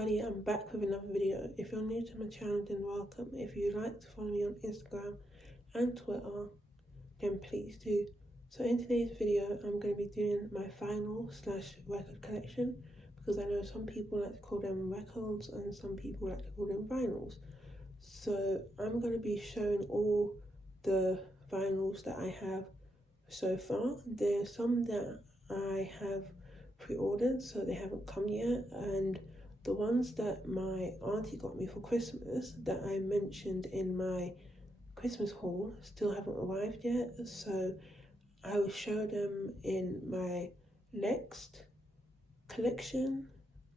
I'm back with another video. If you're new to my channel, then welcome. If you'd like to follow me on Instagram and Twitter, then please do. So in today's video, I'm going to be doing my vinyl slash record collection, because I know some people like to call them records and some people like to call them vinyls. So I'm going to be showing all the vinyls that I have so far. There's some that I have pre-ordered, so they haven't come yet, and the ones that my auntie got me for Christmas that I mentioned in my Christmas haul still haven't arrived yet, so I will show them in my next collection.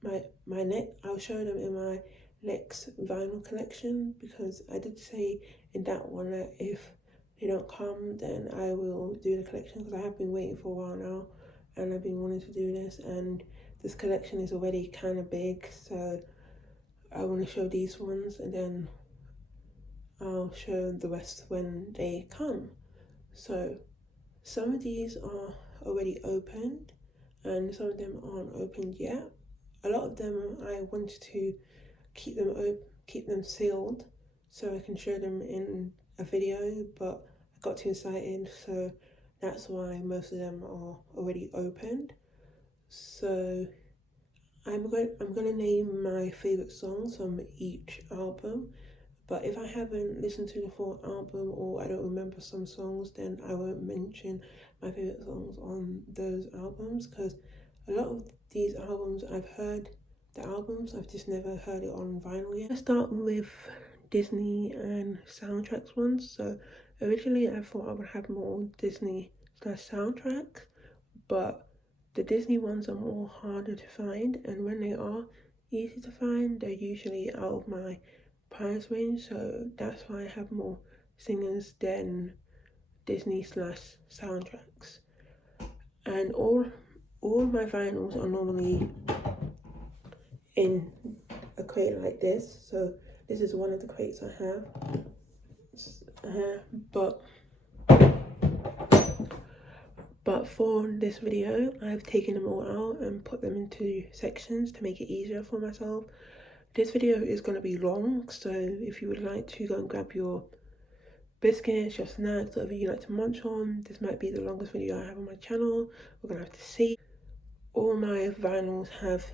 I'll show them in my next vinyl collection, because I did say in that one that if they don't come, then I will do the collection, because I have been waiting for a while now and I've been wanting to do this, and this collection is already kind of big, so I want to show these ones and then I'll show the rest when they come. So some of these are already opened and some of them aren't opened yet. A lot of them I wanted to keep them sealed so I can show them in a video, but I got too excited, so that's why most of them are already opened. So I'm going to name my favourite songs from each album, but if I haven't listened to the full album or I don't remember some songs, then I won't mention my favourite songs on those albums, because a lot of these albums I've heard the albums, I've just never heard it on vinyl yet. Let's start with Disney and soundtracks ones. So originally I thought I would have more Disney slash soundtracks, but the Disney ones are more harder to find, and when they are easy to find, they're usually out of my price range, so that's why I have more singers than Disney slash soundtracks. And all my vinyls are normally in a crate like this, so this is one of the crates I have. But for this video, I've taken them all out and put them into sections to make it easier for myself. This video is going to be long, so if you would like to go and grab your biscuits, your snacks, whatever you like to munch on, this might be the longest video I have on my channel. We're going to have to see. All my vinyls have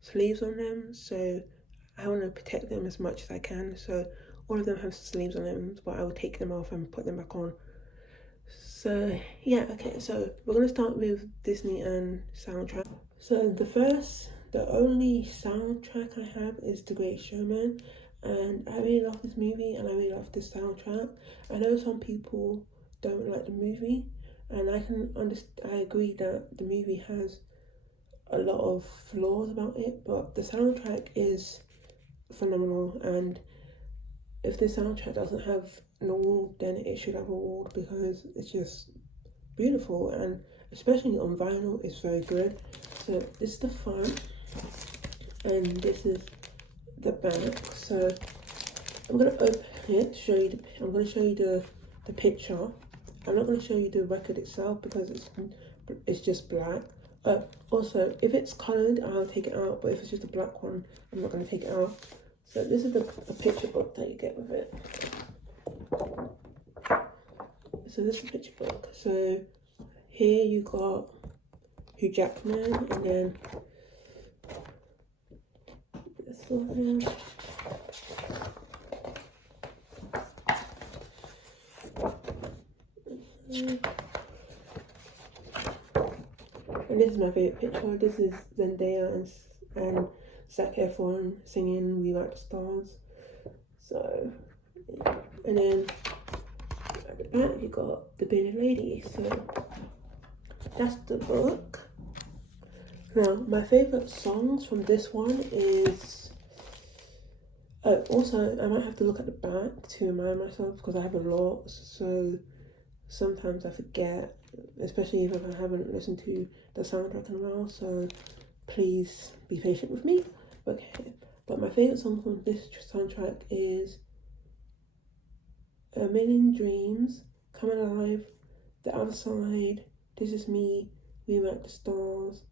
sleeves on them, so I want to protect them as much as I can, so all of them have sleeves on them, but I will take them off and put them back on. So yeah, okay, so we're going to start with Disney and soundtrack. So the only soundtrack I have is The Greatest Showman, and I really love this movie and I really love this soundtrack. I know some people don't like the movie, and I agree that the movie has a lot of flaws about it, but the soundtrack is phenomenal, and if the soundtrack doesn't have an award, then it should have an award, because it's just beautiful, and especially on vinyl it's very good. So this is the front and this is the back. So I'm going to open it to show you I'm going to show you the picture. I'm not going to show you the record itself because it's just black. Also, if it's coloured, I'll take it out, but if it's just a black one, I'm not going to take it out. So this is the picture book that you get with it. So this is the picture book. So here you got Hugh Jackman, and then this one here. And this is my favourite picture. This is Zendaya and Zac Efron singing We Like the Stars. So, and then at the back you got The Bearded Lady. So that's the book. Now my favourite songs from this one is also I might have to look at the back to remind myself, because I have a lot, so sometimes I forget, especially if I haven't listened to the soundtrack in a while, so please be patient with me. Okay, but my favourite song from this soundtrack is A Million Dreams, Come Alive, The Other Side, This Is Me, We Write the Stars,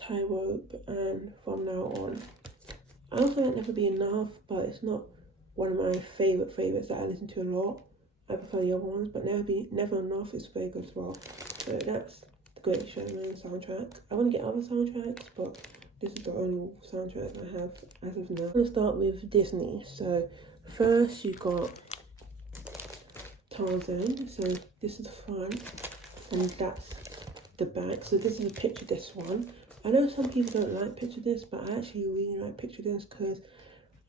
Tie Rope, and From Now On. I also like Never Be Enough, but it's not one of my favourites that I listen to a lot. I prefer the other ones, but Never Enough is very good as well. So that's the Great Showman soundtrack. I want to get other soundtracks, but this is the only soundtrack I have as of now. I'm going to start with Disney. So first you got Tarzan. So this is the front, and that's the back. So this is a picture disc one. I know some people don't like picture disc, but I actually really like picture disc because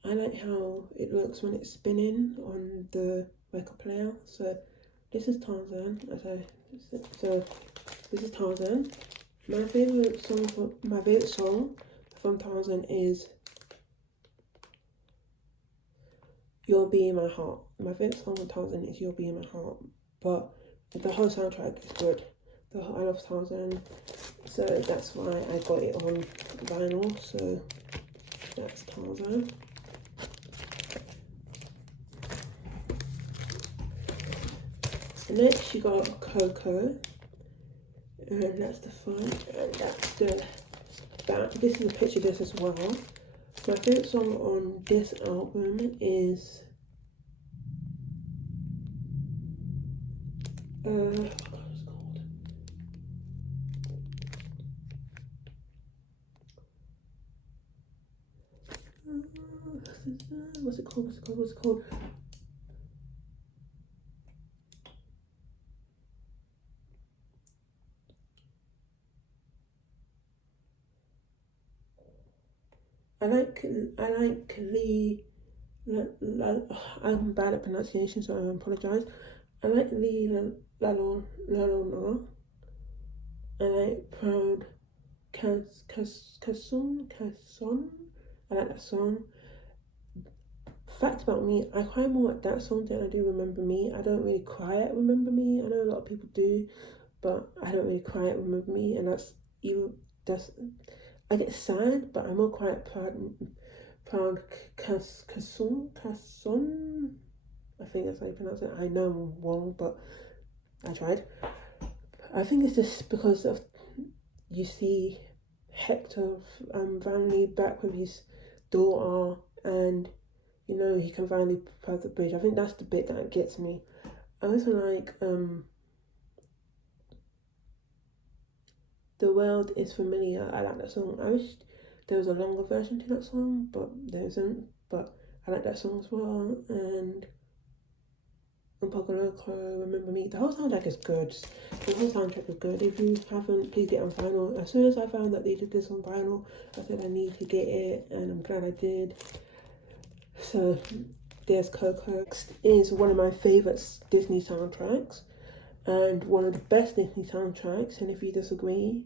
I like how it looks when it's spinning on the record player. So this is Tarzan. So this is Tarzan. My favorite song from Tarzan is You'll Be in My Heart. My favorite song from Tarzan is You'll Be in My Heart, but the whole soundtrack is good. I love Tarzan, so that's why I got it on vinyl. So that's Tarzan. Next you got Coco, and that's the front, and that's the back. This is a picture disc as well. My favorite song on this album is I forgot what it's called. What's it called? I like Lee. I'm bad at pronunciation, so I apologize. I like Lee Lalona. I like Proud Casson. I like that song. Fact about me, I cry more at that song than I do Remember Me. I don't really cry at Remember Me. I know a lot of people do, but I don't really cry at Remember Me, and I get sad, but I'm more quiet. Proud Casson. I think that's how you pronounce it. I know I'm wrong, but I tried. I think it's just because of you see Hector finally back with his daughter, and you know he can finally cross the bridge. I think that's the bit that gets me. I also like The World Is Familiar. I like that song. I wish there was a longer version to that song, but there isn't. But I like that song as well. And Un Poco Loco, Remember Me. The whole soundtrack is good. The whole soundtrack is good. If you haven't, please get it on vinyl. As soon as I found that they did this on vinyl, I said I need to get it, and I'm glad I did. So there's Coco. Next is one of my favourite Disney soundtracks, and one of the best Disney soundtracks, and if you disagree,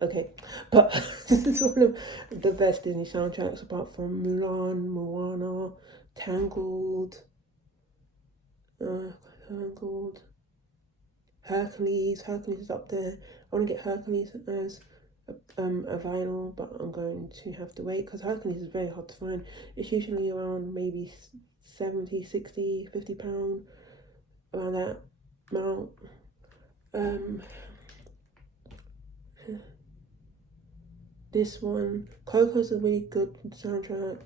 okay, but this is one of the best Disney soundtracks apart from Mulan, Moana, Tangled, Hercules is up there. I want to get Hercules as a vinyl, but I'm going to have to wait because Hercules is very hard to find. It's usually around maybe 70, 60, 50 pound, around that amount. This one, Coco's a really good soundtrack.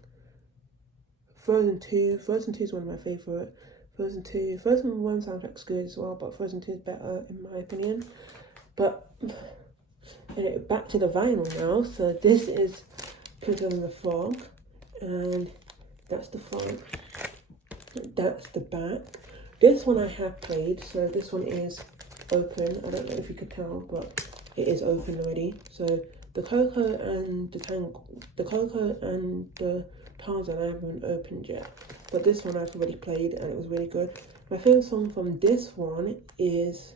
Frozen 2 is one of my favourite. Frozen 1 soundtrack's good as well, but Frozen 2 is better in my opinion. But anyway, back to the vinyl now. So this is Princess and the Frog, and that's the front, that's the back. This one I have played, so this one is open. I don't know if you could tell, but it is open already. So the Coco and the Tarzan I haven't opened yet, but this one I've already played and it was really good. My favourite song from this one is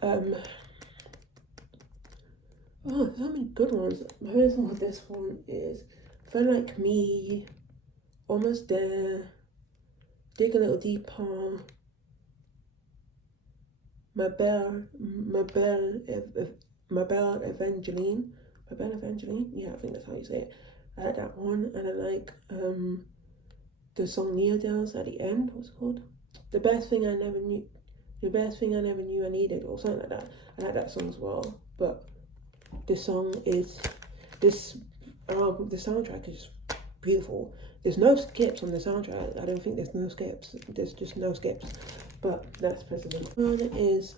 oh, there's so many good ones. My favourite song for this one is Friend Like Me, Almost There, Dig a Little Deeper, My Belle Evangeline. Yeah, I think that's how you say it. I like that one, and I like the song Neodales at the end. What's it called? The Best Thing I Never Knew. The best thing I never knew I needed, or something like that. I like that song as well. But this song is this album. The soundtrack is beautiful. There's no skips on the soundtrack. I don't think there's no skips. There's just no skips. But that's President. One is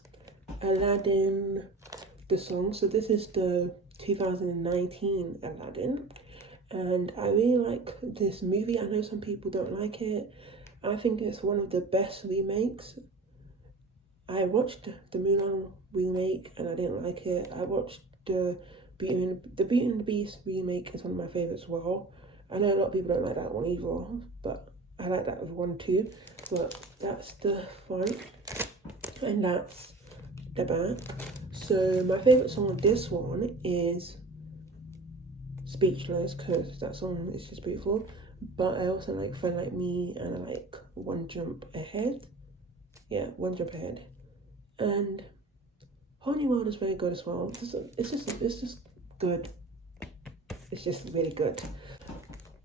Aladdin, the song. So this is the 2019 Aladdin. And I really like this movie. I know some people don't like it. I think it's one of the best remakes. I watched the Mulan remake and I didn't like it. I watched the Beauty and the Beast remake is one of my favourites as well. I know a lot of people don't like that one either, but I like that one too. But that's the front and that's the back. So my favourite song on this one is Speechless, because that song is just beautiful. But I also like Friend Like Me and I like One Jump Ahead. Yeah, One Jump Ahead. And Whole New World is very good as well. It's just good. It's just really good.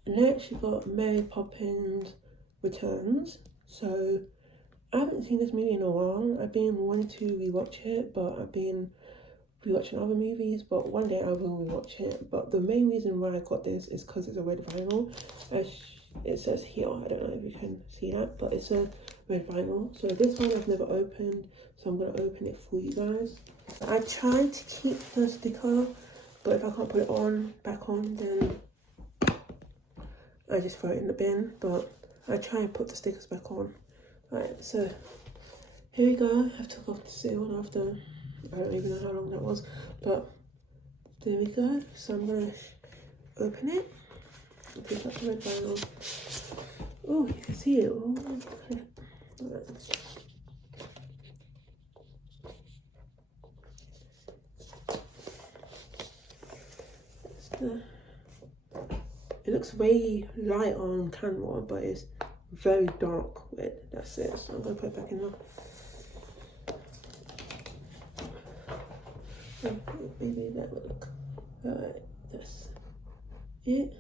Next you got Mary Poppins Returns. So I haven't seen this movie in a while. I've been wanting to rewatch it, but I've been rewatching other movies, but one day I will rewatch it. But the main reason why I got this is because it's a red vinyl. It says here, I don't know if you can see that, but it's a red vinyl. So this one I've never opened, so I'm going to open it for you guys. I tried to keep the sticker, but if I can't put it back on, then I just throw it in the bin. But I try and put the stickers back on. Right, so here we go. I took off the seal after, I don't even know how long that was, but there we go. So I'm going to open it. Pick up the red vinyl. Oh, you can see it. Oh, okay. Right. It looks very light on camera, but it's very dark red. That's it. So I'm going to put it back in now. Maybe that will look. Alright, that's it.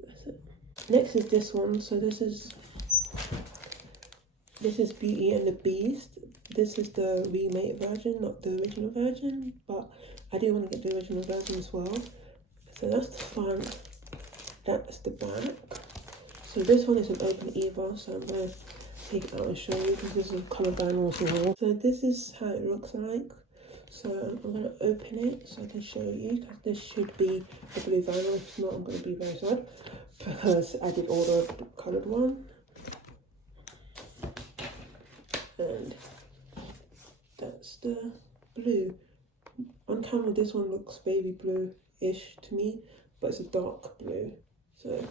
That's it. Next is this one. So this is Beauty and the Beast. This is the remake version, not the original version, but I do want to get the original version as well. So that's the front, that's the back. So this one isn't open either, so I'm going to take it out and show you because this is a colour vinyl as well. So this is how it looks like. So I'm going to open it so I can show you, because this should be a blue vinyl. If not, I'm going to be very sad because I did order the coloured one. And that's the blue. On camera this one looks baby blue-ish to me, but it's a dark blue. So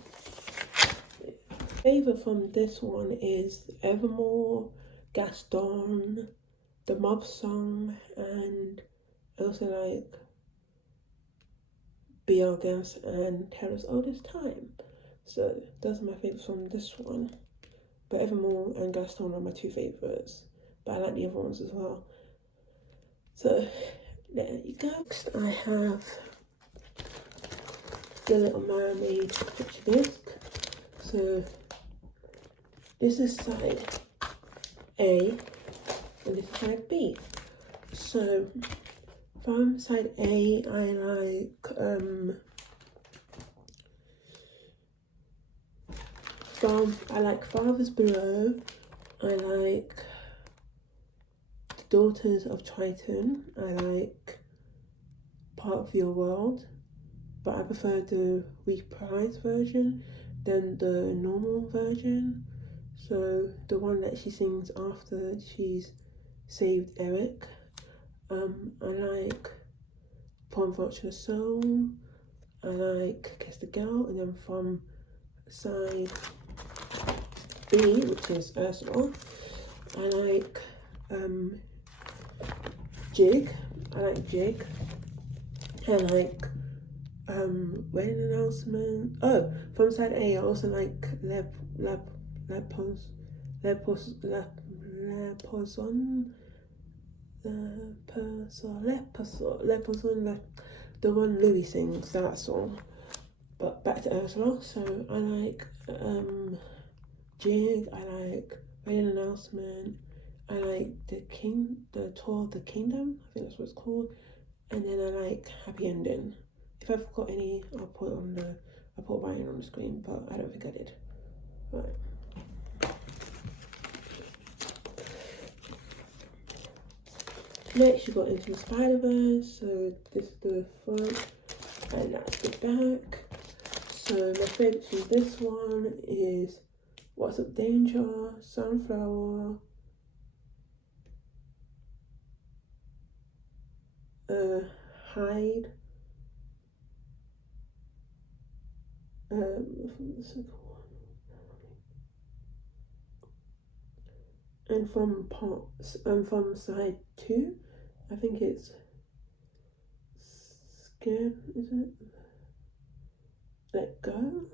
favourite from this one is Evermore, Gaston, the Mob Song, and I also like Be Our Guest and Tell Us All This Time. So those are my favourites from this one. But Evermore and Gaston are my two favourites. But I like the other ones as well. So there you go. Next I have the Little Mermaid picture disc. So this is side A and this is side B. So from side A I like Fathers Below, I like The Daughters of Triton, I like Part of Your World, but I prefer the reprised version than the normal version. So the one that she sings after she's saved Eric. I like For Unfortunate Soul, I like Kiss the Girl, and then from side B, which is Ursula, I like Jig. I like Jig. I like Wedding Announcement. Oh, from side A, I also like Leposon, the one Louis sings, that song. But back to Ursula. So I like Jig, I like Wedding Announcement, I like the Tour of the Kingdom, I think that's what it's called, and then I like Happy Ending. If I forgot any, I'll put writing on the screen, but I don't think I did. Right. Next, you got Into the Spider-Verse. So this is the front, and that's the back. So my favourites from this one is What's Up Danger, Sunflower, Hide, and from side 2, I think it's Scared, is it? Let Go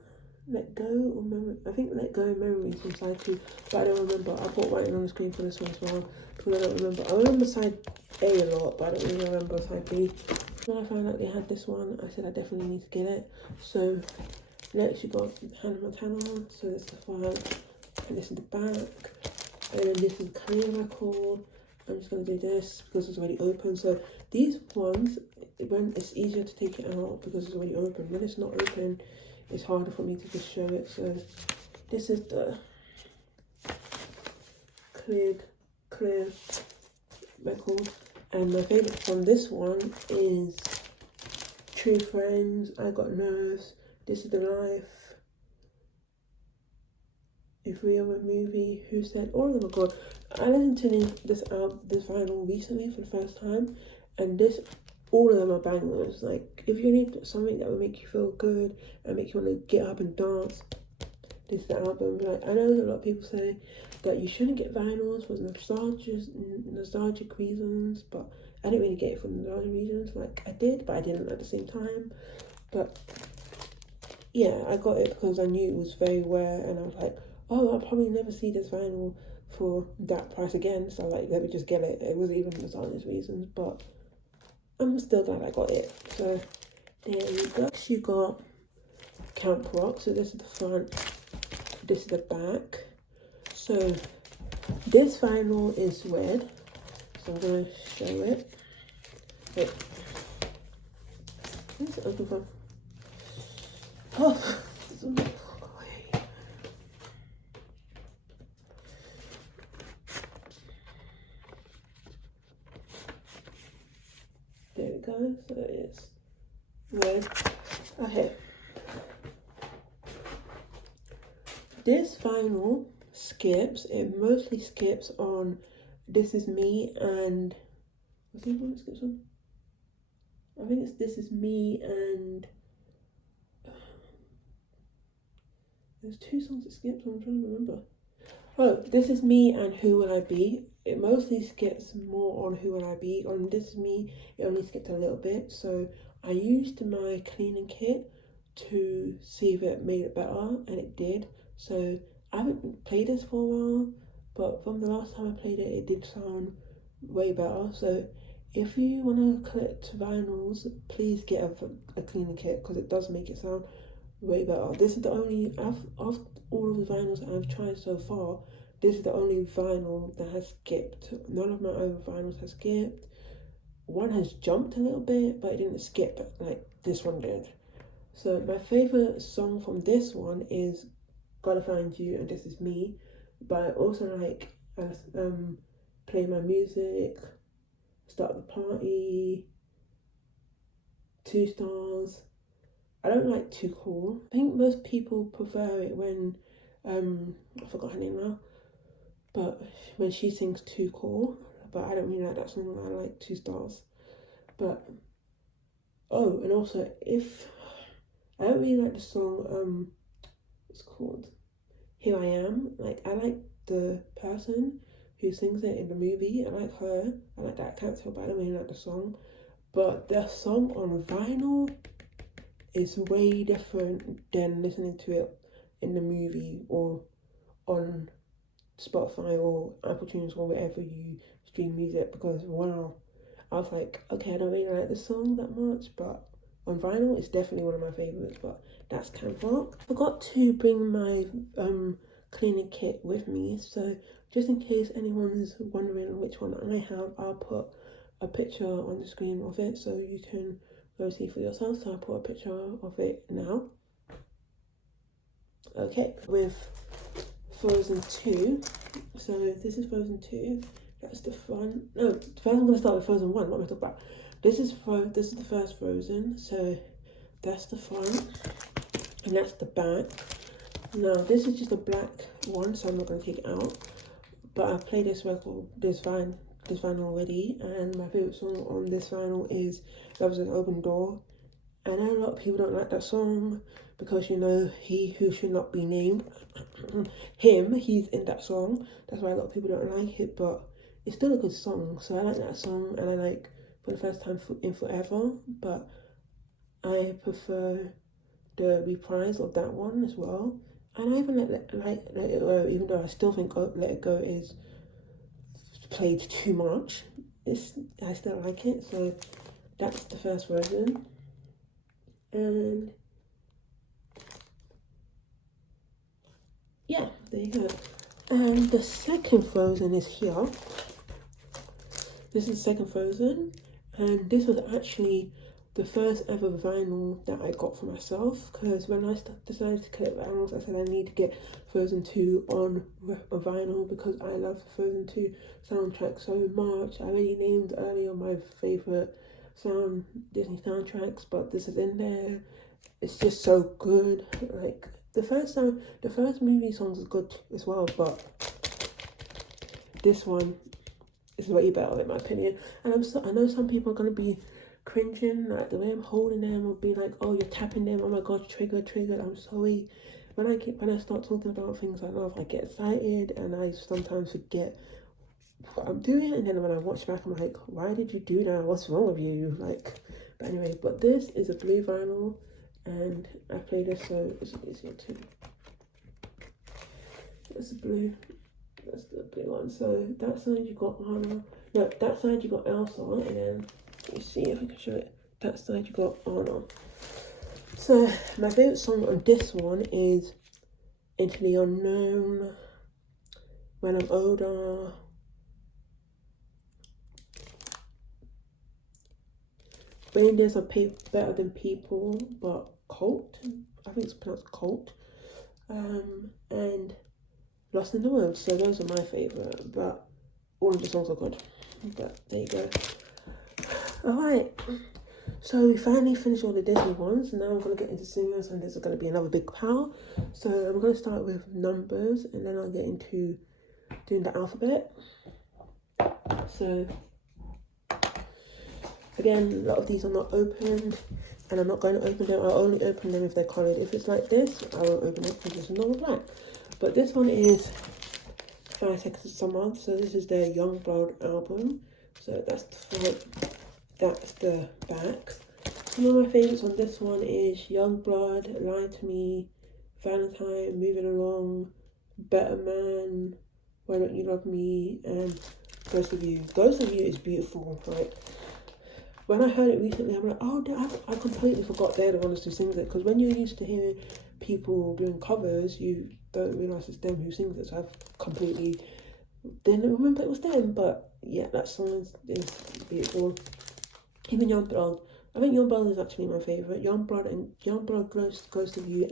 or Memory. I think Let Go and Memories from side 2, but I don't remember. I put writing on the screen for this one as well because I don't remember. I remember side A a lot, but I don't really remember side B. When I found out they had this one, I said I definitely need to get it. So next you got Hannah Montana. So this is the front, and this is the back, and then this is the Korean record. I'm just gonna do this because it's already open. So these ones, when it's easier to take it out because it's already open. When it's not open, it's harder for me to just show it. So this is the clear record, and my favorite from this one is True Friends, I Got Nerves, This Is the Life, If We Were a Movie, Who Said, all of them are good. I listened to this vinyl recently for the first time, and all of them are bangers. Like, if you need something that will make you feel good and make you want to get up and dance, this is the album. Like, I know a lot of people say that you shouldn't get vinyls for nostalgic reasons, but I didn't really get it for nostalgic reasons. Like, I did, but I didn't at the same time. But yeah, I got it because I knew it was very rare, and I was like, oh, I'll probably never see this vinyl for that price again, so like, let me just get it. It wasn't even nostalgic reasons, but I'm still glad I got it. So there you go. Next you got Camp Rock. So this is the front, this is the back. So this vinyl is red, so I'm gonna show it. Wait, where's it open from? Oh, there we go. So it's red. Okay. This vinyl skips. It mostly skips on This Is Me and what's the one it skips on? I think it's This Is Me and there's 2 songs it skips on. I'm trying to remember. Oh, This Is Me and Who Will I Be. It mostly skips more on Who Will I Be. On This Is Me, it only skipped a little bit. So I used my cleaning kit to see if it made it better, and it did. So I haven't played this for a while, but from the last time I played it, it did sound way better. So if you want to collect vinyls, please get a cleaning kit because it does make it sound way better. This is the only, of all of the vinyls that I've tried so far, this is the only vinyl that has skipped. None of my other vinyls has skipped. One has jumped a little bit, but it didn't skip like this one did. So my favourite song from this one is Gotta Find You and This Is Me, but I also like Play My Music, Start the Party, 2 Stars. I don't like Too Cool. I think most people prefer it when I forgot her name now, but when she sings Too Cool, but I don't really like that song. I like 2 Stars. But oh, and also, if I don't really like the song, it's called Here I Am. Like, I like the person who sings it in the movie. I like her. I like that character, but I don't really like the song. But the song on vinyl is way different than listening to it in the movie or on Spotify or Apple Tunes or wherever you stream music, because wow, I was like, okay, I don't really like the song that much, but on vinyl it's definitely one of my favourites. But that's Camp Rock. I forgot to bring my cleaning kit with me, so Just in case anyone's wondering which one I have, I'll put a picture on the screen of it so you can go see for yourself. So I'll put a picture of it now. Okay, with Frozen 2. So this is Frozen 2. That's the front. No, first I'm going to start with Frozen 1. What am I talking about? This is the first Frozen. So that's the front. And that's the back. Now this is just a black one, so I'm not going to take it out. But I've played this record, this vinyl already. And my favourite song on this vinyl is Love's an Open Door. I know a lot of people don't like that song because, you know, he who should not be named, he's in that song. That's why a lot of people don't like it, but it's still a good song. So I like that song, and I like For the First Time in Forever, but I prefer the reprise of that one as well. And I even like Let It Go, even though I still think Let It Go is played too much. I still like it, so that's the first version. And yeah, there you go. And the second Frozen is here. This is the second Frozen, and this was actually the first ever vinyl that I got for myself, because when I decided to collect vinyls, I said I need to get Frozen 2 on a vinyl because I love the Frozen 2 soundtrack so much. I already named earlier my favourite Disney soundtracks, but this is in there. It's just so good. Like the first movie songs is good as well, but this one is way better in my opinion. And I know some people are gonna be cringing, like the way I'm holding them, or be like, oh, you're tapping them, oh my god, triggered. I'm sorry. When I start talking about things I love, I get excited and I sometimes forget what I'm doing, and then when I watch back I'm like, why did you do that? What's wrong with you? Like, but anyway, but this is a blue vinyl, and I play this so it's easier to. That's the blue. That's the blue one. So that side you got Anna. No, that side you got Elsa, and then let me see if I can show it. That side you got Anna. So my favourite song on this one is Into the Unknown, When I'm Older, Reindeers Are Better Than People, but Colt. I think it's pronounced Colt. And Lost in the World. So those are my favourite, but all of the songs are good. But there you go. Alright, so we finally finished all the Disney ones. Now I'm going to get into singers, and this is going to be another big pile. So I'm going to start with numbers, and then I'll get into doing the alphabet. So again, a lot of these are not opened, and I'm not going to open them. I'll only open them if they're coloured. If it's like this, I won't open it because it's normal black. But this one is 5 Seconds of Summer. So this is their Youngblood album. So that's the front, that's the back. Some of my favourites on this one is Youngblood, Lie to Me, Valentine, Moving Along, Better Man, Why Don't You Love Me, and Ghost of You. Ghost of You is beautiful. Like, when I heard it recently, I'm like, oh, I completely forgot they're the ones who sing it. Because when you're used to hearing people doing covers, you don't realise it's them who sings it. So I've completely didn't remember it was them. But yeah, that song is beautiful. Even Youngblood. I think Youngblood is actually my favourite. Youngblood, Ghost of You,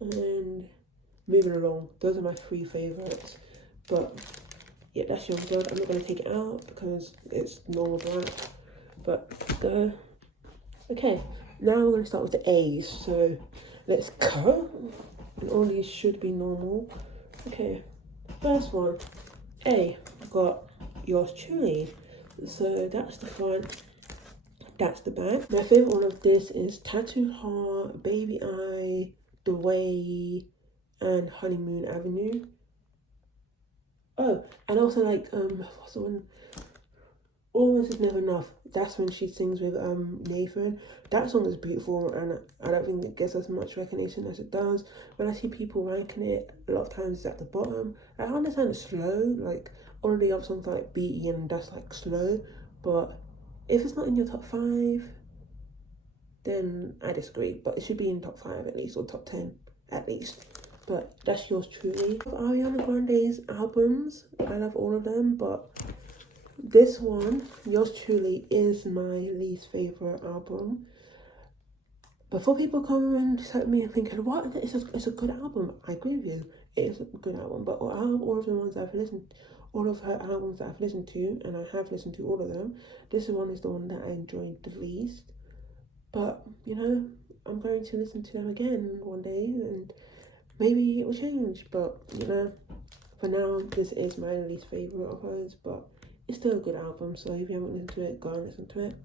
and Moving Along. Those are my 3 favourites. But yeah, that's Youngblood. I'm not going to take it out because it's normal black. But go. Okay, now we're going to start with the A's. So let's go. And all these should be normal. Okay, first one. A. I've got Yours Truly. So that's the front. That's the back. My favourite one of this is Tattoo Heart, Baby Eye, The Way, and Honeymoon Avenue. Oh, and also like what's the one? Almost Is Never Enough. That's when she sings with Nathan. That song is beautiful, and I don't think it gets as much recognition as it does. When I see people ranking it, a lot of times it's at the bottom. I understand it's slow, like all of the other songs like Beaty, and that's like slow, but if it's not in your top 5, then I disagree. But it should be in top 5 at least, or top 10 at least. but that's yours truly. Ariana Grande's albums, I love all of them, but this one, yours truly, is my least favorite album. Before people come and at me and thinking, what? It's a good album. I agree with you. It is a good album. But out of all of the ones I've listened, all of her albums that I've listened to, and I have listened to all of them, this one is the one that I enjoyed the least. But, you know, I'm going to listen to them again one day, and maybe it will change. But, you know, for now, this is my least favourite of hers. But it's still a good album, so if you haven't listened to it, go and listen to it.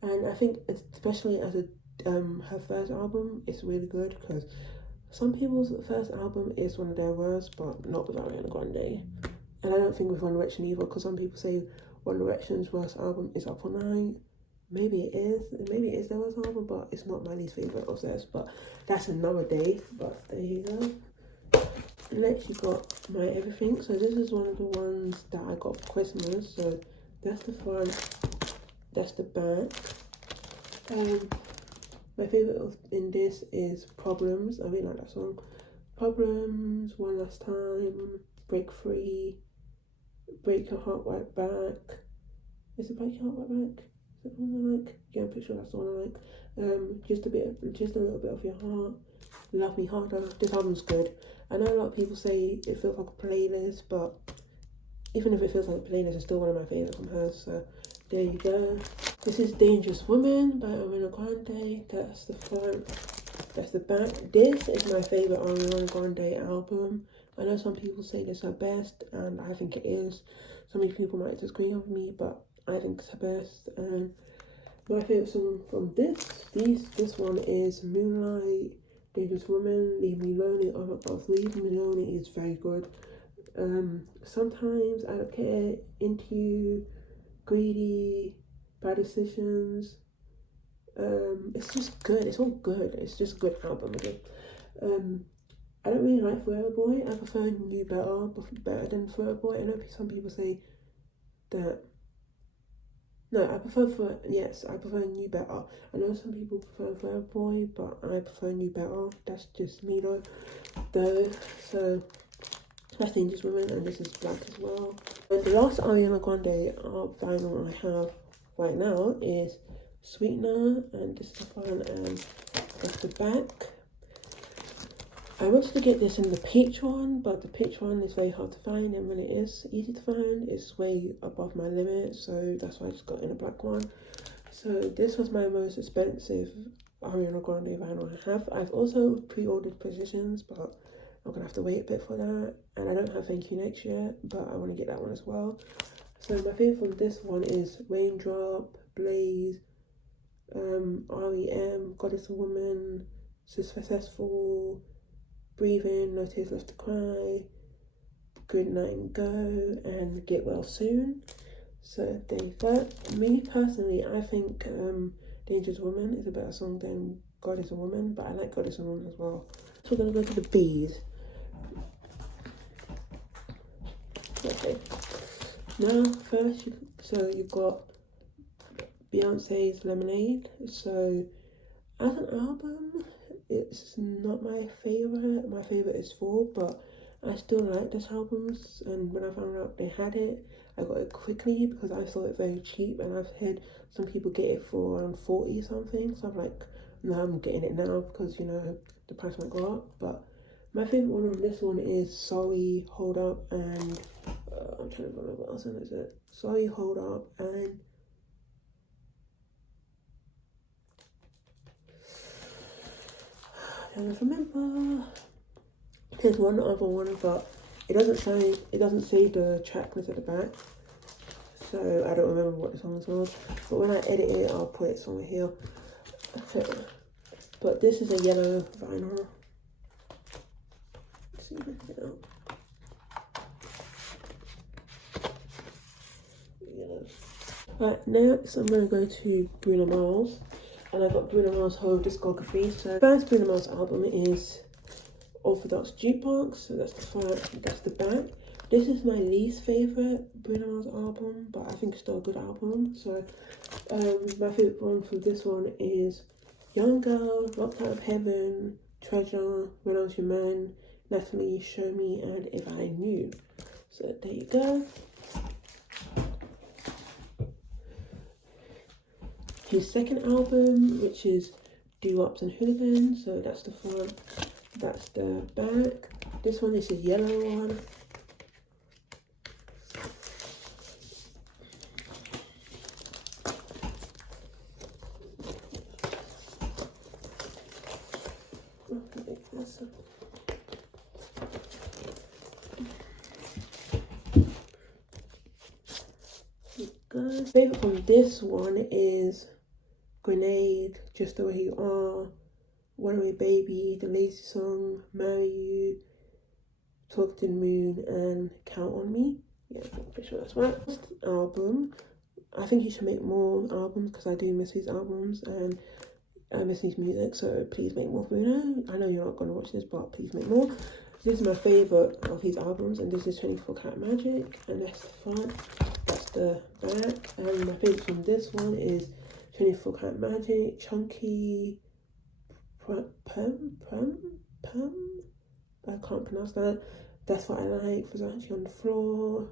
And I think, especially as a her first album is really good, because some people's first album is one of their worst, but not with Ariana Grande. And I don't think with One Direction either, because some people say One Direction's worst album is Up All Night. Maybe it is their worst album, but it's not my least favourite of theirs. But that's another day. But there you go. Next you got My Everything. So this is one of the ones that I got for Christmas. So that's the front, that's the back. My favourite in this is Problems. I really like that song. Problems, One Last Time, Break Free, Break Your Heart Right Back. Is it Break Your Heart Right Back? Is that one I like? Yeah, I'm pretty sure that's the one I like. Just a little bit of Your Heart, Love Me Harder. This album's good. I know a lot of people say it feels like a playlist, but even if it feels like a playlist, it's still one of my favourites from her. So there you go. This is Dangerous Woman by Ariana Grande. That's the front, that's the back. This is my favourite Ariana Grande album. I know some people say this is her best, and I think it is. Some people might disagree with me, but I think it's her best. And my favourite song from this one is Moonlight, Dangerous Woman, Leave Me Lonely. Oh my god, Leave Me Lonely is very good. Sometimes, I Don't Care, Into You, Greedy, Bad Decisions. It's just good. It's all good. It's just a good album again. I don't really like Forever Boy. I prefer New better than Forever Boy. I know some people say that. No, I prefer New better. I know some people prefer Forever Boy, but I prefer New better. That's just me though. So that's Dangerous Woman, and this is black as well. And the last Ariana Grande vinyl I have right now is Sweetener, and this is the front and that's the back. I wanted to get this in the peach one, but the peach one is very hard to find, and when it is easy to find, it's way above my limit, so that's why I just got in a black one. So this was my most expensive Ariana Grande vinyl I have. I've also pre-ordered Positions, but I'm gonna have to wait a bit for that, and I don't have Thank You Next yet, but I want to get that one as well. So my favourite from this one is Raindrop, Blaze, REM, God Is a Woman, Successful, Breathing, No Tears Left to Cry, Good Night and Go, and Get Well Soon. So there you go. Me personally, I think Dangerous Woman is a better song than God Is a Woman, but I like God Is a Woman as well. So we're gonna go to the B's. Okay. Now first, you've got Beyonce's Lemonade. So as an album, it's not my favourite. My favourite is Fall, but I still like this album, and when I found out they had it, I got it quickly because I saw it very cheap, and I've heard some people get it for around 40 something, so I'm like, no, I'm getting it now because, you know, the price might go up. But my favourite one on this one is Sorry, Hold Up, and I'm trying to remember what else is it. Sorry, Hold Up, and I don't remember. There's one other one, but it doesn't say the track list at the back, so I don't remember what the song is called. But when I edit it, I'll put it somewhere here. But this is a yellow vinyl. Let's see if I can get it out. Yellow. Right, next I'm gonna go to Bruno Mars, and I got Bruno Mars' whole discography. So the first Bruno Mars album is Orthodox Jukebox, so that's the front, that's the back. This is my least favourite Bruno Mars album, but I think it's still a good album. So my favourite one from this one is Young Girl, Locked Out of Heaven, Treasure, When I Was Your Man, Natalie, Show Me, and If I Knew. So there you go. His second album, which is Doo-Wops and Hooligans. So that's the front, that's the back. This one is a yellow one. Good. Favorite from this one is Grenade, Just the Way You Are, Runaway Baby, The Lazy Song, Marry You, Talk to the Moon, and Count on Me. Yeah, I'm pretty sure that's right. First album. I think he should make more albums because I do miss his albums and I miss his music. So please make more for me. I know you're not going to watch this, but please make more. This is my favorite of his albums, and this is 24 Karat Magic, and that's the front. That's the back. And my favorite from this one is 24 Karat Magic, Chunky, Pum. I can't pronounce that. That's What I Like, Versace on the Floor,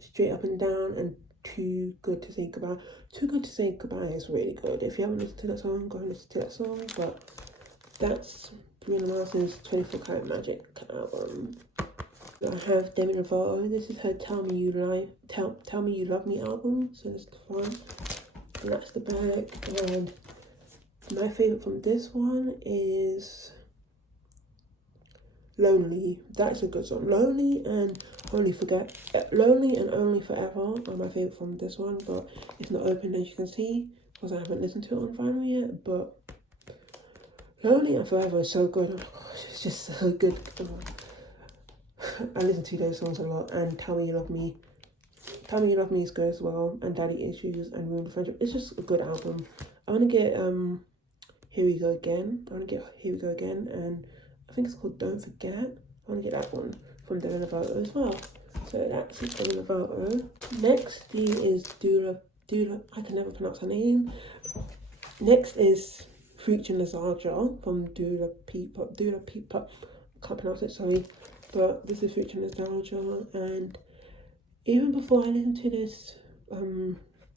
Straight Up and Down, and Too Good to Say Goodbye. Too Good to Say Goodbye is really good. If you haven't listened to that song, go and listen to that song. But that's Bruno Mars's 24 Karat Magic album. I have Demi Lovato. This is her Tell Me You Love Me album. So that's the front, and that's the back. And my favorite from this one is Lonely. That's a good song. Lonely and Only Forever are my favorite from this one, but it's not open as you can see because I haven't listened to it on vinyl yet. But Lonely and Forever is so good. Oh my gosh, it's just so good. I listen to those songs a lot, and Tell Me You Love Me is good as well, and Daddy Issues and Ruined Friendship. It's just a good album. I want to get Here We Go Again. And I think it's called Don't Forget. I want to get that one from Demi Lovato as well. So that's Demi Lovato. Next is Dula. I can never pronounce her name. Next is Future Nostalgia from Dula Peep. Can't pronounce it, sorry. But this is Future Nostalgia, and even before I listened to this,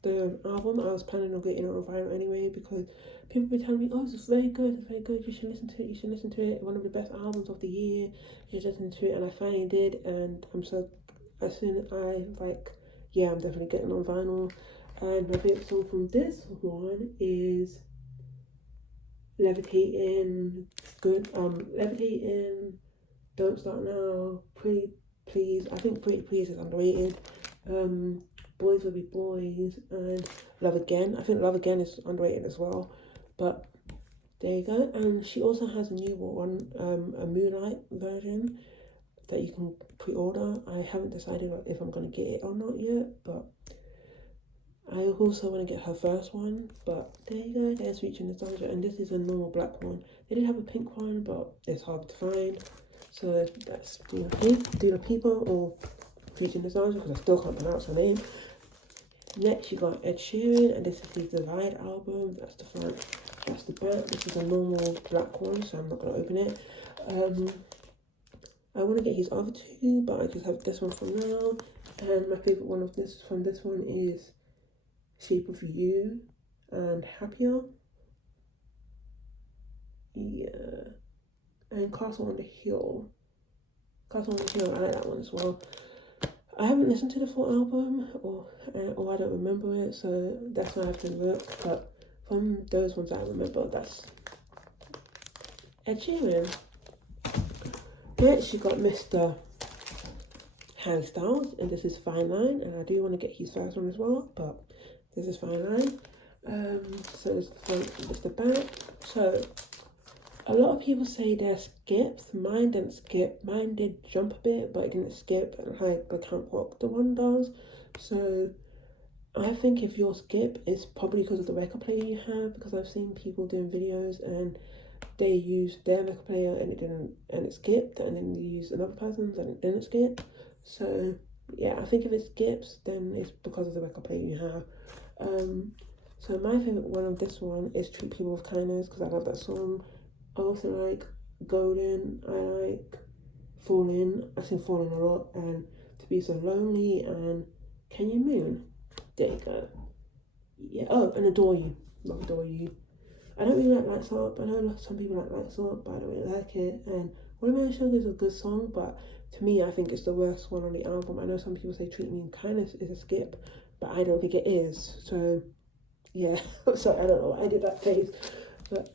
the album, I was planning on getting it on vinyl anyway because people were telling me, oh, it's very good, you should listen to it, one of the best albums of the year, you should listen to it, and I finally did, and as soon as I'm definitely getting on vinyl. And my favourite song from this one is Levitating, Levitating, Don't Start Now, Pretty Please. I think Pretty Please is underrated. Boys Will Be Boys, and Love Again. I think Love Again is underrated as well. But there you go. And she also has a new one, a Moonlight version that you can pre-order. I haven't decided if I'm going to get it or not yet, but I also want to get her first one. But there you go, there's Future Nostalgia, and this is a normal black one. They did have a pink one, but it's hard to find. So that's Dula People or Future Nostalgia, because I still can't pronounce her name. Next you got Ed Sheeran, and this is his Divide album. That's the front, that's the back. This is a normal black one, so I'm not going to open it. I want to get his other two, but I just have this one for now. And my favourite one from this one is Shape of You and Happier. Yeah. And Castle on the Hill, I like that one as well. I haven't listened to the full album, or I don't remember it, so that's why I have to look. But from those ones I remember, that's Ed Sheeran. Next you got Mr. Harry Styles, and this is Fine Line, and I do want to get his first one as well, but this is Fine Line. So this is the front, this is the back. So a lot of people say they're skips. Mine didn't skip. Mine did jump a bit, but it didn't skip like the Camp Rock the one does. So I think if your skip, it's probably because of the record player you have, because I've seen people doing videos and they used their record player and it skipped, and then they used another person's and it didn't skip. So yeah, I think if it skips, then it's because of the record player you have. So my favourite one of this one is Treat People with Kindness, because I love that song. I also like Golden, I like Falling, I sing Falling a lot, and To Be So Lonely, and Can You Moon? There you go. Yeah, oh, and Adore You. Love Adore You. I don't really like Lights Up. I know some people like Lights Up, but I don't really like it. And Watermelon Sugar is a good song, but to me, I think it's the worst one on the album. I know some people say Treat Me in Kindness is a skip, but I don't think it is. So, yeah. So, I don't know why I did that face. But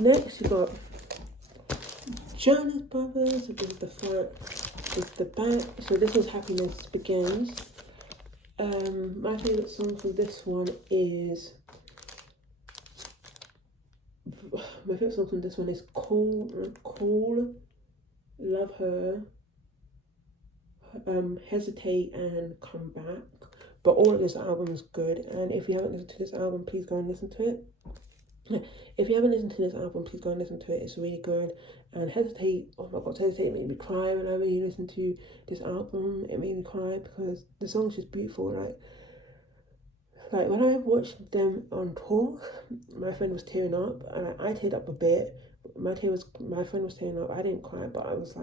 next, you got Jonas Brothers. So this is the front, this is the back. So this is Happiness Begins. My favourite song from this one is... My favourite song from this one is Call, Love Her, Hesitate, and Come Back. But all of this album is good, and if you haven't listened to this album, please go and listen to it. If you haven't listened to this album, please go and listen to it. It's really good. And Hesitate, oh my god, Hesitate made me cry when I really listened to this album. It made me cry because the song's just beautiful. Like when I watched them on tour, my friend was tearing up, and I teared up a bit. My friend was tearing up. I didn't cry, but I was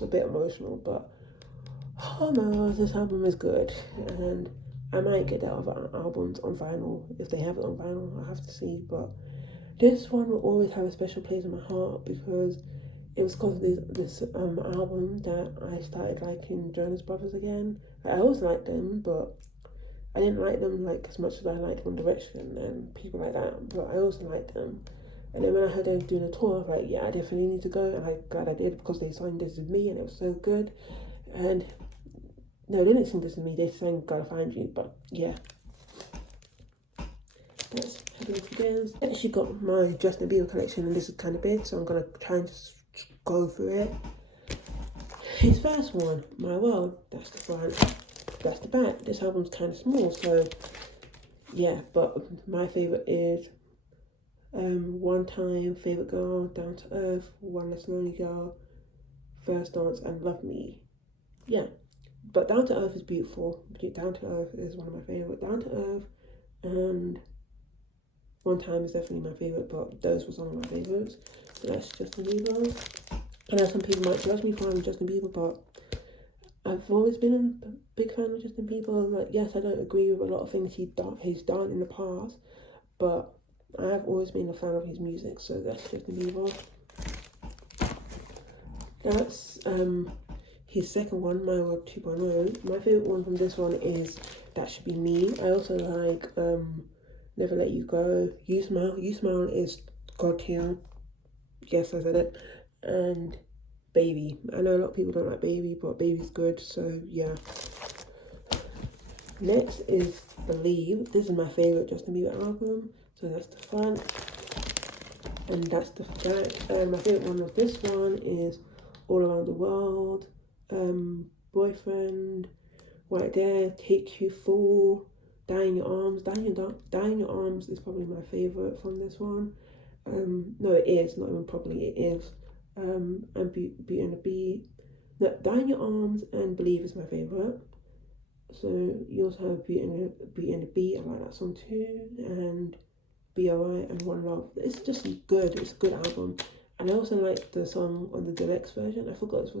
a bit emotional. But oh my god, this album is good, and I might get their other albums on vinyl if they have it on vinyl. I have to see, but this one will always have a special place in my heart because it was because of this album that I started liking Jonas Brothers again. I always liked them, but I didn't like them like as much as I liked One Direction and people like that, but I also liked them. And then when I heard they were doing a tour, I was like, yeah, I definitely need to go, and I'm glad I did because they signed This Is Me and it was so good. And no, they didn't sing This Is Me, they sang Gotta Find You, but yeah. That's Happiness Begins. I actually got my Justin Bieber collection, and this is kind of big, so I'm gonna try and just go through it. His first one, My World, that's the front. That's the back. This album's kind of small, so yeah, but my favourite is One Time, Favourite Girl, Down to Earth, One Less Lonely Girl, First Dance, and Love Me. Yeah, but Down to Earth is beautiful. Down to Earth is one of my favourite. Down to Earth and One Time is definitely my favourite, but those were some of my favourites. So that's Justin Bieber. I know some people might judge me for having Justin Bieber, but I've always been a big fan of Justin Bieber. Like, yes, I don't agree with a lot of things he's done in the past, but I've always been a fan of his music, so that's Justin Bieber. That's his second one, My World 2.0. My favourite one from this one is That Should Be Me. I also like Never Let You Go. You Smile. You Smile is God tier. Yes, I said it. And Baby. I know a lot of people don't like Baby, but Baby's good, so yeah. Next is Believe. This is my favourite Justin Bieber album. So that's the front. And that's the back. And my favourite one of this one is All Around the World, Boyfriend, Right There, Take You For, Die in Your Arms. Die in Your Arms is probably my favourite from this one. No, it is, not even probably, it is. And Beauty and the Beat. No, Die in Your Arms and Believe is my favourite. So you also have Beauty and the Beat, I like that song too. And Be Alright and One Love. It's just good, it's a good album. And I also like the song on the deluxe version. I forgot it's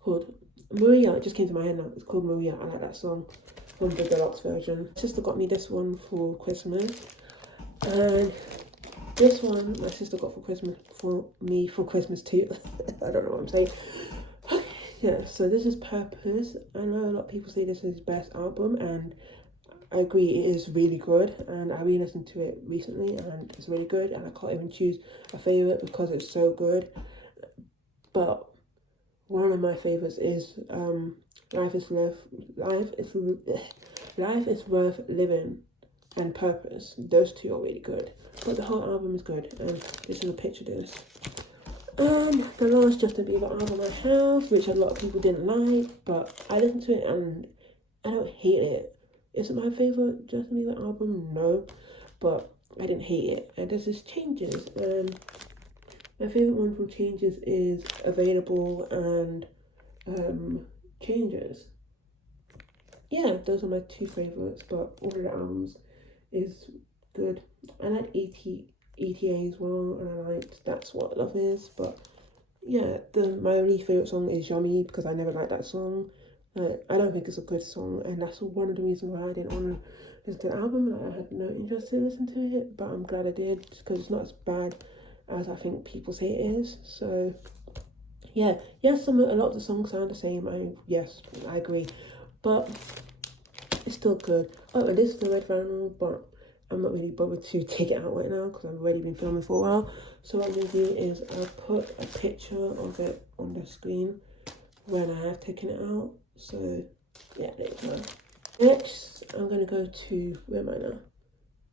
called Maria. It just came to my head now. It's called Maria. I like that song from the deluxe version. My sister got me this one for Christmas. And this one, my sister got for me for Christmas too. I don't know what I'm saying. Okay, yeah, so this is Purpose. I know a lot of people say this is his best album, and I agree, it is really good. And I re-listened to it recently, and it's really good. And I can't even choose a favourite because it's so good. But one of my favourites is Life is Worth Living and Purpose. Those two are really good. But the whole album is good, and this is a picture of this. The last Justin Bieber album I have, which a lot of people didn't like, but I listened to it and I don't hate it. Is it my favourite Justin Bieber album? No, but I didn't hate it. And this is Changes, and my favourite one from Changes is Available and Changes. Yeah, those are my two favourites, but all of the albums is good. I like ETA as well, and I liked That's What Love Is, but yeah, my only favourite song is Yummy because I never liked that song. I don't think it's a good song, and that's one of the reasons why I didn't want to listen to the album. Like, I had no interest in listening to it, but I'm glad I did because it's not as bad as I think people say it is. So yeah, yes, a lot of the songs sound the same. I agree, but it's still good. Oh, and this is the red vinyl, but I'm not really bothered to take it out right now because I've already been filming for a while. So what I'm going to do is I'll put a picture of it on the screen when I have taken it out. So yeah, there you go. Next, I'm going to go to, where am I now?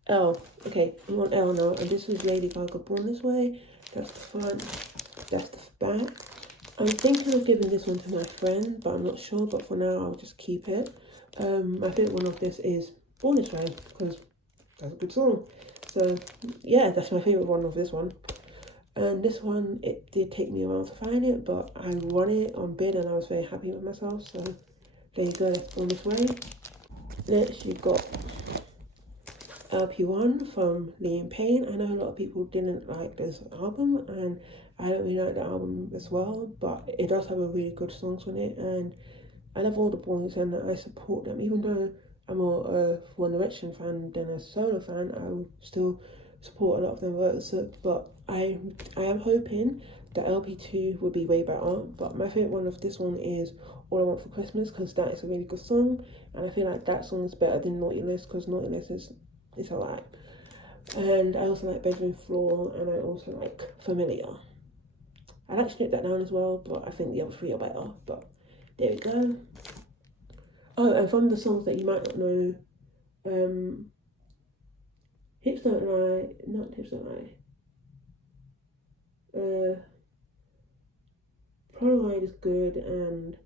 L. Okay, I'm on L now, and this is Lady Gaga Born This Way. That's the front, that's the back. I'm thinking of giving this one to my friend, but I'm not sure. But for now, I'll just keep it. My favourite one of this is Born This Way, because that's a good song. So yeah, that's my favourite one of this one. And this one, it did take me a while to find it, but I won it on bid and I was very happy with myself. So there you go, that's Born This Way. Next, you've got LP1 from Liam Payne. I know a lot of people didn't like this album, and I don't really like the album as well, but it does have a really good songs on it, and I love all the boys and I support them. Even though I'm more a One Direction fan than a solo fan, I would still support a lot of their works. But I am hoping that LP2 will be way better. But my favourite one of this one is All I Want for Christmas, because that is a really good song, and I feel like that song is better than Naughty List, because Naughty List is alright. And I also like Bedroom Floor, and I also like Familiar. I'd actually get that down as well, but I think the other three are better. But there we go. Oh, and from the songs that you might not know, Hips Don't Lie, not Hips Don't Lie. Polaroid is good, and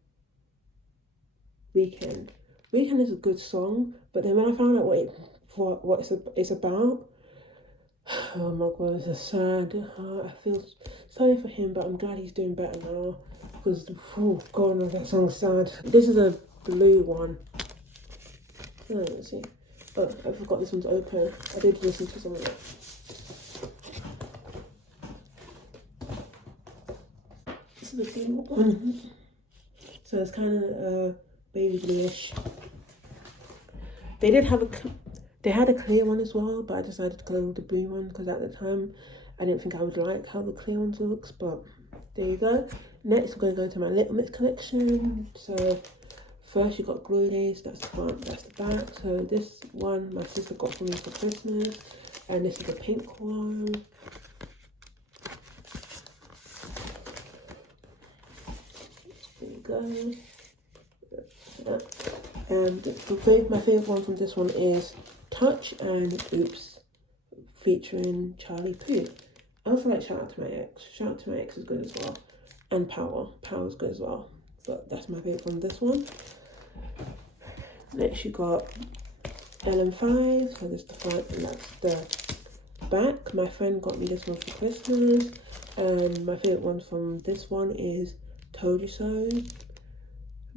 Weekend. Weekend is a good song, but then when I found out what it's about, oh my god, it's sad. I feel sorry for him, but I'm glad he's doing better now. Because, oh god, no, that song's sad. This is a blue one. Oh, let's see. Oh, I forgot this one's open. I did listen to some of that. This is a blue one. So it's kind of baby bluish. They had a clear one as well, but I decided to go with the blue one because at the time I didn't think I would like how the clear ones looks, but there you go. Next, we're going to go to my Little Mix collection. So first you got Glory Days, that's the front, that's the back. So this one my sister got for me for Christmas, and this is the pink one. There you go. And my favourite one from this one is Touch and Oops, featuring Charlie Puth. I also like Shout Out to My Ex. Shout Out to My Ex is good as well. And Power is good as well. But that's my favourite from this one. Next you got LM5, so this is the front and that's the back. My friend got me this one for Christmas. And my favourite one from this one is Told You So.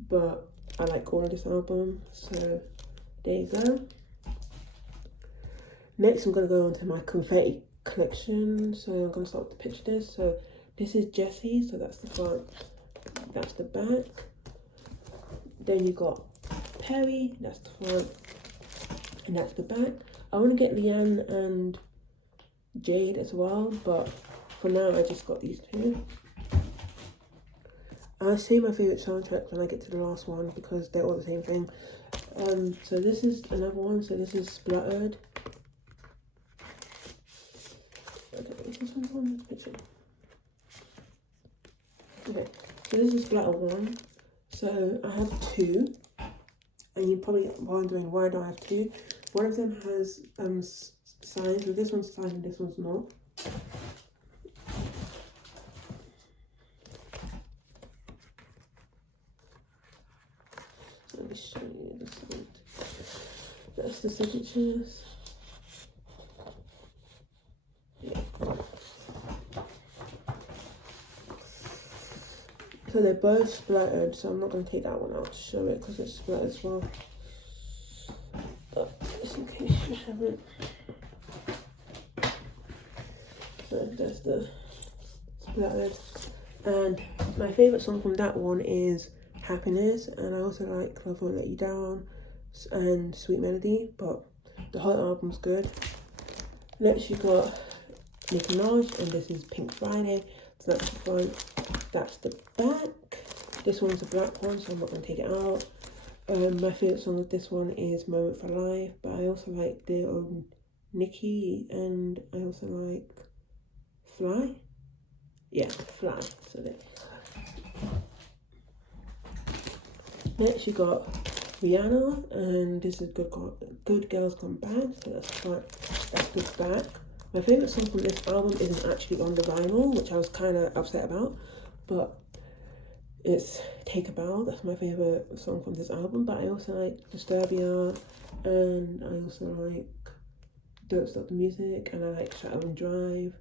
But I like all of this album, so there you go. Next, I'm going to go on to my confetti collection. So I'm going to start with the picture this. So this is Jessie, so that's the front, that's the back. Then you got Perry, that's the front, and that's the back. I want to get Leanne and Jade as well, but for now I just got these two. I'll say my favourite soundtrack when I get to the last one because they're all the same thing. So this is another one. So this is Splattered. Okay, is this one on this picture? Okay, so this is Splattered one. So I have two, and you're probably wondering why do I have two? One of them has signs, so this one's signed and this one's not. Let me show you this one. That's the signatures. Yeah. So they're both splattered, so I'm not going to take that one out to show it because it's splattered as well. But just in case I haven't. So that's the splattered. And my favourite song from that one is Happiness, and I also like Love Won't Let You Down and Sweet Melody, but the whole album's good. Next you got Nicki Minaj, and this is Pink Friday. So that's the front, that's the back. This one's a black one, so I'm not going to take it out. My favourite song of this one is Moment for Life, but I also like the Nicki, and I also like Fly. Yeah, Fly. So there. Next you got Rihanna, and this is Good Girls Gone Bad. So that's front, that's the back. My favourite song from this album isn't actually on the vinyl, which I was kind of upset about, but it's Take a Bow. That's my favourite song from this album, but I also like Disturbia, and I also like Don't Stop the Music, and I like Shut Up and Drive.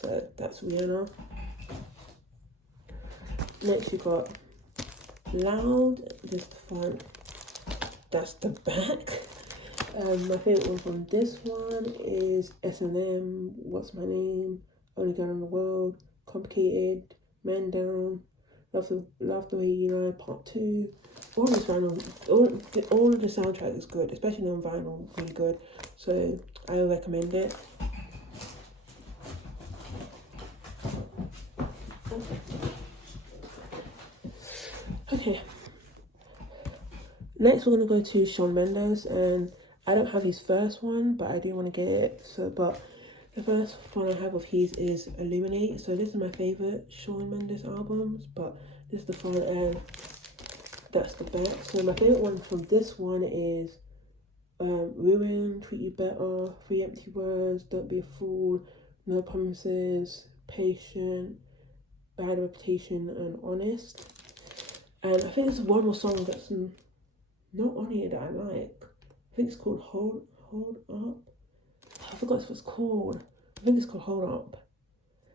So that's Rihanna. Next you got Loud. This is the front, that's the back. My favourite one from this one is S&M, What's My Name, Only Girl in the World, Complicated, Man Down, Love the Way You Lie, Part 2. All this vinyl, all of the soundtrack is good, especially on vinyl, really good. So I recommend it. Okay. Next we're gonna go to Shawn Mendes, and I don't have his first one, but I do want to get it. So, but the first one I have of his is Illuminate. So this is my favourite Shawn Mendes albums, but this is the front and that's the back. So my favourite one from this one is Ruin, Treat You Better, 3 Empty Words, Don't Be a Fool, No Promises, Patient, Bad Reputation, and Honest. And I think there's one more song that's not on here that I like. I think it's called Hold Up. I forgot what it's called. I think it's called Hold Up.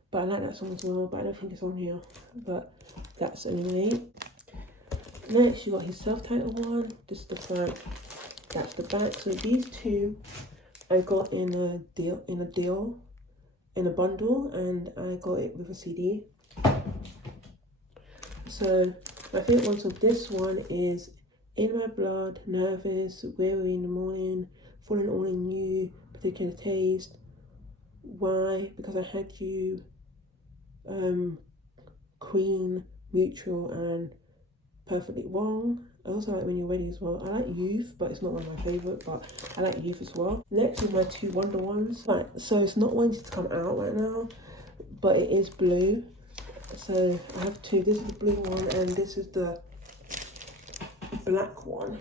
But I like that song as well, but I don't think it's on here. But that's Illuminate. Next, you got his self-titled one. This is the front, that's the back. So these two I got in a bundle, and I got it with a CD. So my favourite ones of this one is In My Blood, Nervous, Weary in the Morning, Falling All in You, Particular Taste, Why, Because I Had You, Queen, Mutual, and Perfectly Wrong. I also like When You're Ready as well. I like Youth, but it's not one of my favourite, but I like Youth as well. Next is my two Wonder ones. Right, so it's not one to come out right now, but it is blue. So I have two. This is the blue one, and this is the black one.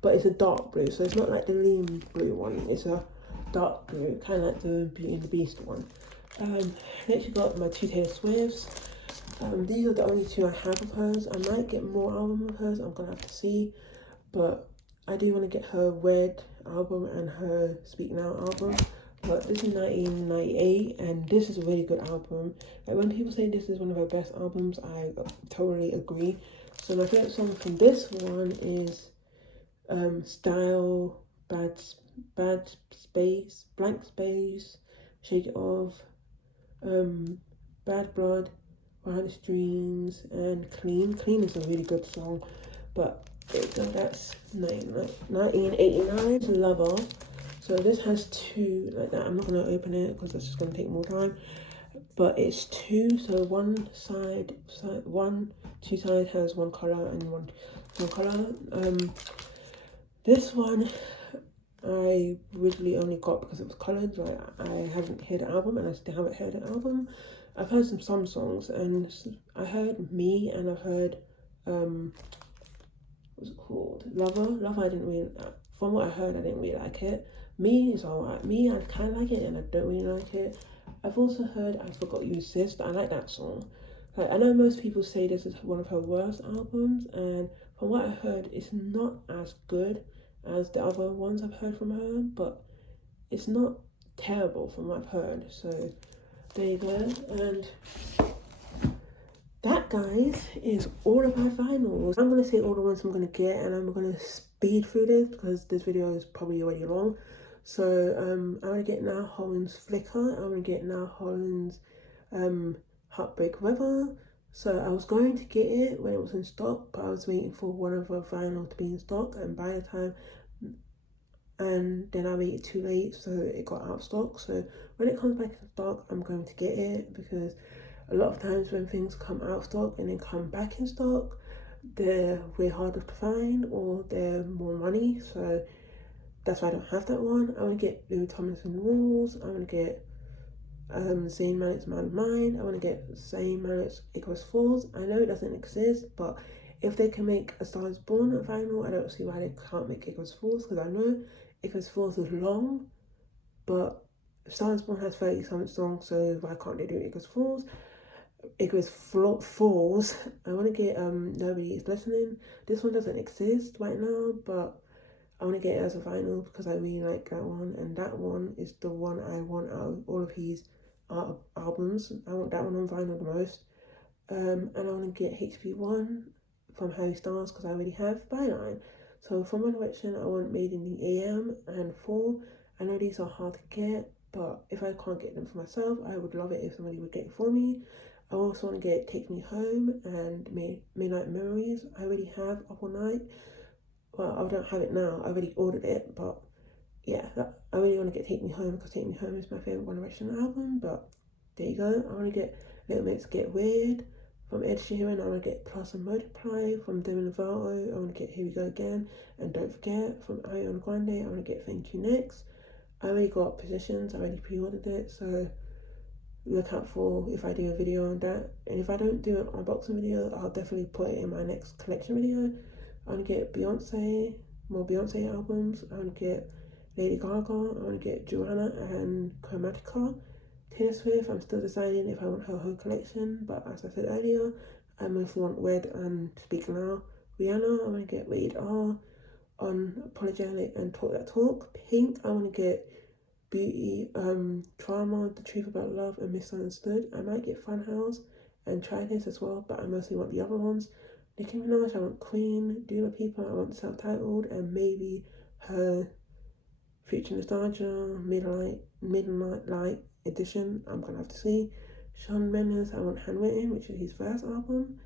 But it's a dark blue, so it's not like the Liam blue one. It's a dark blue, kind of like the Beauty and the Beast one. Next you got my two Taylor Swifts. These are the only two I have of hers. I might get more albums of hers, I'm gonna have to see. But I do want to get her Red album and her Speak Now album. But this is 1998, and this is a really good album. Like when people say this is one of her best albums, I totally agree. So my favorite song from this one is Style, Bad Space, Blank Space, Shake It Off, Bad Blood, Wildest Dreams, and Clean. Clean is a really good song, but that's 1989. Lover. So this has two like that. I'm not going to open it because that's just going to take more time. But it's two. So two sides has one colour and one colour. This one I originally only got because it was coloured. Like I haven't heard the album, and I still haven't heard the album. I've heard some songs, and I heard Me, and I've heard what's it called? Lover. I didn't really. From what I heard, I didn't really like it. Me is alright. Me, I kind of like it, and I don't really like it. I've also heard I Forgot You Sis. I like that song. Like I know most people say this is one of her worst albums, and from what I heard, it's not as good as the other ones I've heard from her, but it's not terrible from what I've heard. So there you go. And that, guys, is all of my finals. I'm gonna say all the ones I'm gonna get, and I'm gonna speed through this because this video is probably already long. So I'm gonna get Now Holland's Flicker. I'm gonna get Now Holland's Heartbreak Weather. So I was going to get it when it was in stock, but I was waiting for one of the vinyl to be in stock, and by the time, and then I waited too late, so it got out of stock. So when it comes back in stock, I'm going to get it, because a lot of times when things come out of stock and then come back in stock, they're way harder to find or they're more money. So that's why I don't have that one. I want to get Louis Tomlinson Rules. I want to get Zayn Malik's Man of Mine. I want to get Zayn Malik's Icarus Falls. I know it doesn't exist, but if they can make A Star Is Born a vinyl, I don't see why they can't make Icarus Falls, because I know Icarus Falls is long, but Star Is Born has 30-something songs, so why can't they do Icarus Falls? Icarus Falls. I want to get Nobody Is Listening. This one doesn't exist right now, but I want to get it as a vinyl because I really like that one, and that one is the one I want out of all of his albums. I want that one on vinyl the most. And I want to get HP1 from Harry Styles because I already have Byline. So from One Direction, I want Made in the AM and Fall. I know these are hard to get, but if I can't get them for myself, I would love it if somebody would get it for me. I also want to get Take Me Home and Midnight Memories. I already have Up All Night. Well, I don't have it now. I already ordered it, but yeah, I really want to get Take Me Home because Take Me Home is my favourite One Direction album, but there you go. I want to get Little Mix Get Weird from Ed Sheeran. I want to get Plus and Multiply from Demi Lovato. I want to get Here We Go Again and Don't Forget from Ariana Grande. I want to get Thank You Next. I already got Positions. I already pre-ordered it, so look out for if I do a video on that. And if I don't do an unboxing video, I'll definitely put it in my next collection video. I want to get Beyonce, more Beyonce albums. I want to get Lady Gaga. I want to get Joanna and Chromatica. Taylor Swift, I'm still deciding if I want her whole collection, but as I said earlier, I mostly want Red and Speak Now. Rhianna, I want to get Rated R Unapologetic and Talk That Talk. Pink, I want to get Beauty, Trauma, The Truth About Love and Misunderstood. I might get Funhouse and Try This as well, but I mostly want the other ones. Nicki Minaj, I want Queen. Do My People, I want Self-Titled, and maybe her Future Nostalgia Midnight Light edition. I'm gonna have to see. Shawn Mendes, I want Handwritten, which is his first album.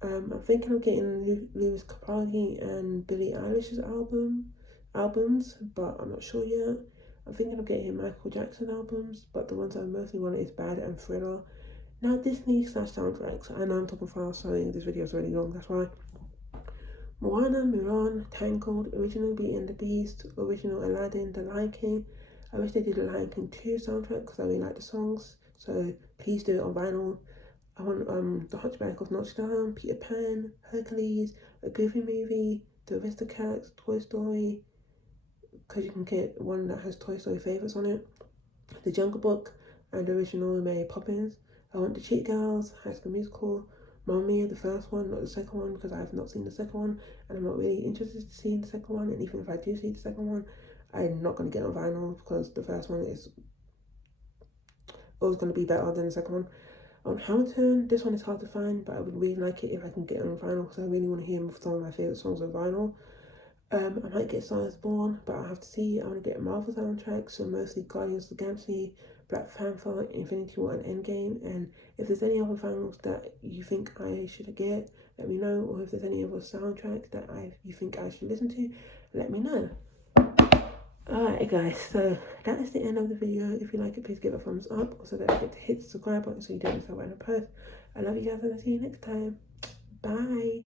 I'm thinking of getting Lewis Capaldi and Billie Eilish's albums, but I'm not sure yet. I'm thinking of getting Michael Jackson albums, but the ones I mostly want is Bad and Thriller. Now Disney/soundtracks. I know I'm talking fast, so this video is really long, that's why. Moana, Mulan, Tangled, original Beauty and the Beast, original Aladdin, The Lion King. I wish they did The Lion King 2 soundtrack because I really like the songs, so please do it on vinyl. I want The Hunchback of Notre Dame, Peter Pan, Hercules, a Goofy movie, The Aristocats, Toy Story, because you can get one that has Toy Story favourites on it, The Jungle Book, and the original Mary Poppins. I want The Cheat Girls, High School Musical, Mamma Mia, the first one, not the second one, because I have not seen the second one, and I'm not really interested to see the second one, and even if I do see the second one, I'm not going to get on vinyl, because the first one is always going to be better than the second one. On Hamilton, this one is hard to find, but I would really like it if I can get it on vinyl, because I really want to hear some of my favourite songs on vinyl. I might get Star Is Born, but I have to see. I want to get Marvel soundtracks, so mostly Guardians of the Galaxy, Black Panther, Infinity War and Endgame. And if there's any other finals that you think I should get, let me know. Or if there's any other soundtracks that you think I should listen to, let me know. Alright guys, so that is the end of the video. If you like it, please give it a thumbs up. Also don't forget to hit the subscribe button so you don't miss out on a post. I love you guys and I'll see you next time. Bye.